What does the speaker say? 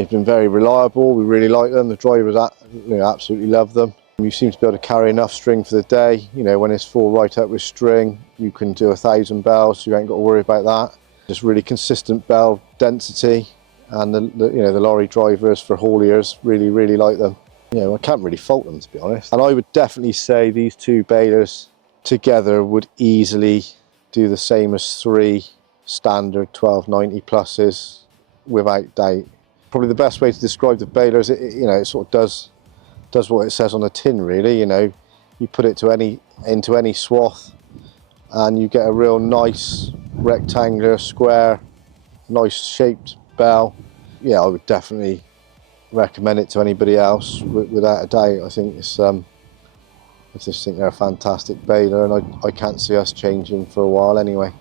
They've been very reliable. We really like them. The drivers absolutely love them. You seem to be able to carry enough string for the day. You know, when it's full right up with string, you can do 1,000 bells, so you ain't got to worry about that. Just really consistent bell density, and the lorry drivers for hauliers really like them. You know, I can't really fault them, to be honest. And I would definitely say these two balers together would easily do the same as 3 standard 1290 pluses without doubt. Probably the best way to describe the baler is it sort of does what it says on the tin, really. You know, you put it into any swath and you get a real nice rectangular, square, nice shaped bell. Yeah, I would definitely recommend it to anybody else without a doubt. I think I just think they're a fantastic baler, and I can't see us changing for a while anyway.